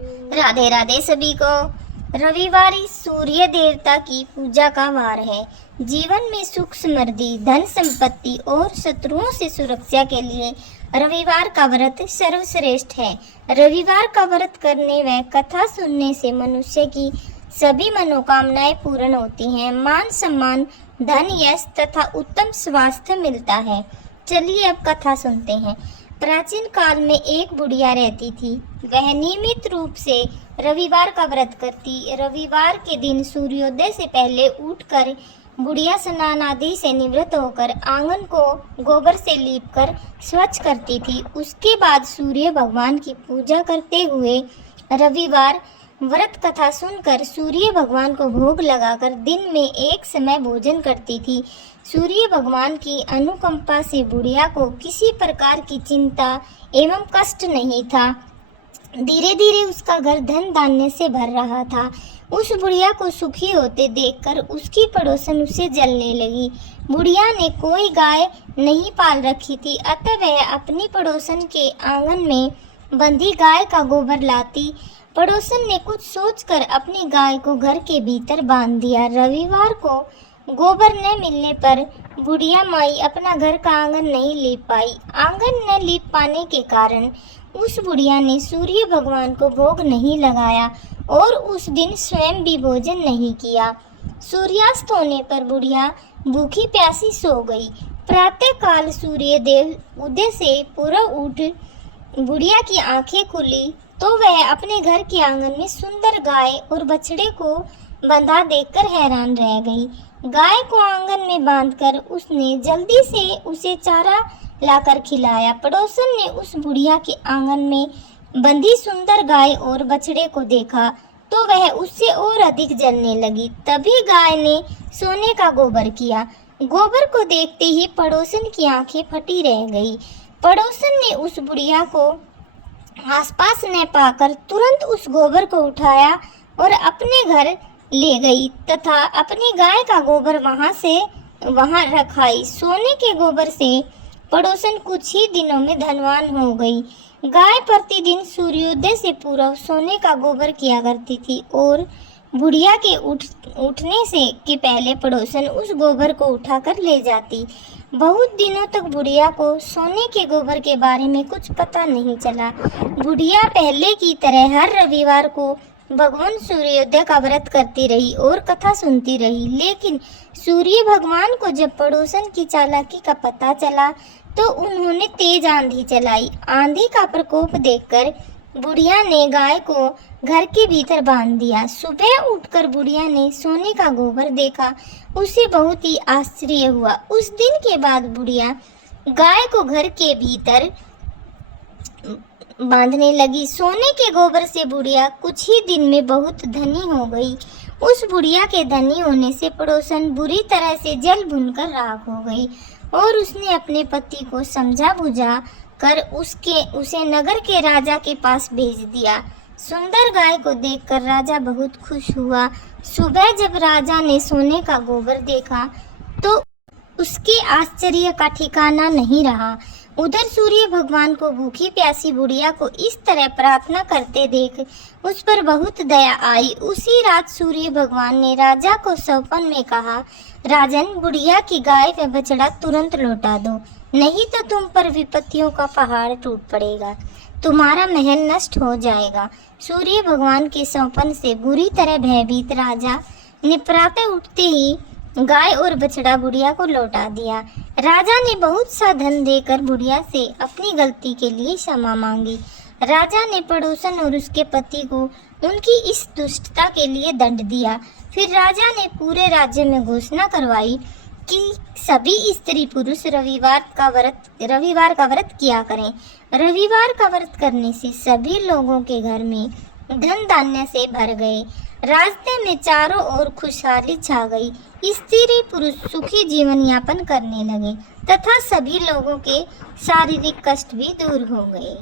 राधे राधे सभी को। रविवार सूर्य देवता की पूजा का वार है। जीवन में सुख समृद्धि, धन संपत्ति और शत्रुओं से सुरक्षा के लिए रविवार का व्रत सर्वश्रेष्ठ है। रविवार का व्रत करने व कथा सुनने से मनुष्य की सभी मनोकामनाएं पूर्ण होती हैं। मान सम्मान, धन, यश तथा उत्तम स्वास्थ्य मिलता है। चलिए अब कथा सुनते हैं। प्राचीन काल में एक बुढ़िया रहती थी। वह नियमित रूप से रविवार का व्रत करती। रविवार के दिन सूर्योदय से पहले उठकर बुढ़िया स्नान आदि से निवृत्त होकर आंगन को गोबर से लीपकर स्वच्छ करती थी। उसके बाद सूर्य भगवान की पूजा करते हुए रविवार व्रत कथा सुनकर सूर्य भगवान को भोग लगाकर दिन में एक समय भोजन करती थी। सूर्य भगवान की अनुकंपा से बुढ़िया को किसी प्रकार की चिंता एवं कष्ट नहीं था। धीरे धीरे उसका घर धन धान्य से भर रहा था। उस बुढ़िया को सुखी होते देखकर उसकी पड़ोसन उसे जलने लगी। बुढ़िया ने कोई गाय नहीं पाल रखी थी, अतः वह अपनी पड़ोसन के आंगन में बंधी गाय का गोबर लाती। पड़ोसन ने कुछ सोचकर अपनी गाय को घर के भीतर बांध दिया। रविवार को गोबर न मिलने पर बुढ़िया माई अपना घर का आंगन नहीं लीप पाई। आंगन न लीप पाने के कारण उस बुढ़िया ने सूर्य भगवान को भोग नहीं लगाया और उस दिन स्वयं भी भोजन नहीं किया। सूर्यास्त होने पर बुढ़िया भूखी प्यासी सो गई। प्रातः काल सूर्य देव उदय से पूर्व उठ बुढ़िया की आंखें खुली तो वह अपने घर के आंगन में सुंदर गाय और बछड़े को बंधा देखकर हैरान रह गई। गाय को आंगन में बांधकर उसने जल्दी से उसे चारा लाकर खिलाया। पड़ोसन ने उस बुढ़िया के आंगन में बंधी सुंदर गाय और बछड़े को देखा तो वह उससे और अधिक जलने लगी। तभी गाय ने सोने का गोबर किया। गोबर को देखते ही पड़ोसन की आंखें फटी रह गई। पड़ोसन ने उस बुढ़िया को आसपास न पाकर तुरंत उस गोबर को उठाया और अपने घर ले गई तथा अपनी गाय का गोबर वहां रखाई। सोने के गोबर से पड़ोसन कुछ ही दिनों में धनवान हो गई। गाय प्रतिदिन सूर्योदय से पूर्व सोने का गोबर किया करती थी और बुढ़िया के उठने से के पहले पड़ोसन उस गोबर को उठाकर ले जाती। बहुत दिनों तक बुढ़िया को सोने के गोबर के बारे में कुछ पता नहीं चला। बुढ़िया पहले की तरह हर रविवार को भगवान सूर्योदय का व्रत करती रही और कथा सुनती रही। लेकिन सूर्य भगवान को जब पड़ोसन की चालाकी का पता चला तो उन्होंने तेज आंधी चलाई। आंधी का प्रकोप देखकर बुढ़िया ने गाय को घर के भीतर बांध दिया। सुबह उठकर बुढ़िया ने सोने का गोबर देखा। उसे बहुत ही आश्चर्य हुआ। उस दिन के बाद बुढ़िया गाय को घर के भीतर बांधने लगी। सोने के गोबर से बुढ़िया कुछ ही दिन में बहुत धनी हो गई। उस बुढ़िया के धनी होने से पड़ोसन बुरी तरह से जल भुनकर राख हो गई और उसने अपने पति को समझा बुझा कर उसे नगर के राजा के पास भेज दिया। सुंदर गाय को देखकर राजा बहुत खुश हुआ। सुबह जब राजा ने सोने का गोबर देखा तो उसके आश्चर्य का ठिकाना नहीं रहा। उधर सूर्य भगवान को भूखी प्यासी बुढ़िया को इस तरह प्रार्थना करते देख उस पर बहुत दया आई। उसी रात सूर्य भगवान ने राजा को स्वप्न में कहा, राजन, बुढ़िया की गाय व बछड़ा तुरंत लौटा दो, नहीं तो तुम पर विपत्तियों का पहाड़ टूट पड़ेगा, तुम्हारा महल नष्ट हो जाएगा। सूर्य भगवान के स्वप्न से बुरी तरह भयभीत राजा ने प्रातः उठते ही गाय और बछड़ा बुढ़िया को लौटा दिया। राजा ने बहुत सा धन देकर बुढ़िया से अपनी गलती के लिए क्षमा मांगी। राजा ने पड़ोसन और उसके पति को उनकी इस दुष्टता के लिए दंड दिया। फिर राजा ने पूरे राज्य में घोषणा करवाई कि सभी स्त्री पुरुष रविवार का व्रत किया करें। रविवार का व्रत करने से सभी लोगों के घर में धन धान्य से भर गए। रास्ते में चारों ओर खुशहाली छा गई। स्त्री पुरुष सुखी जीवन यापन करने लगे तथा सभी लोगों के शारीरिक कष्ट भी दूर हो गए।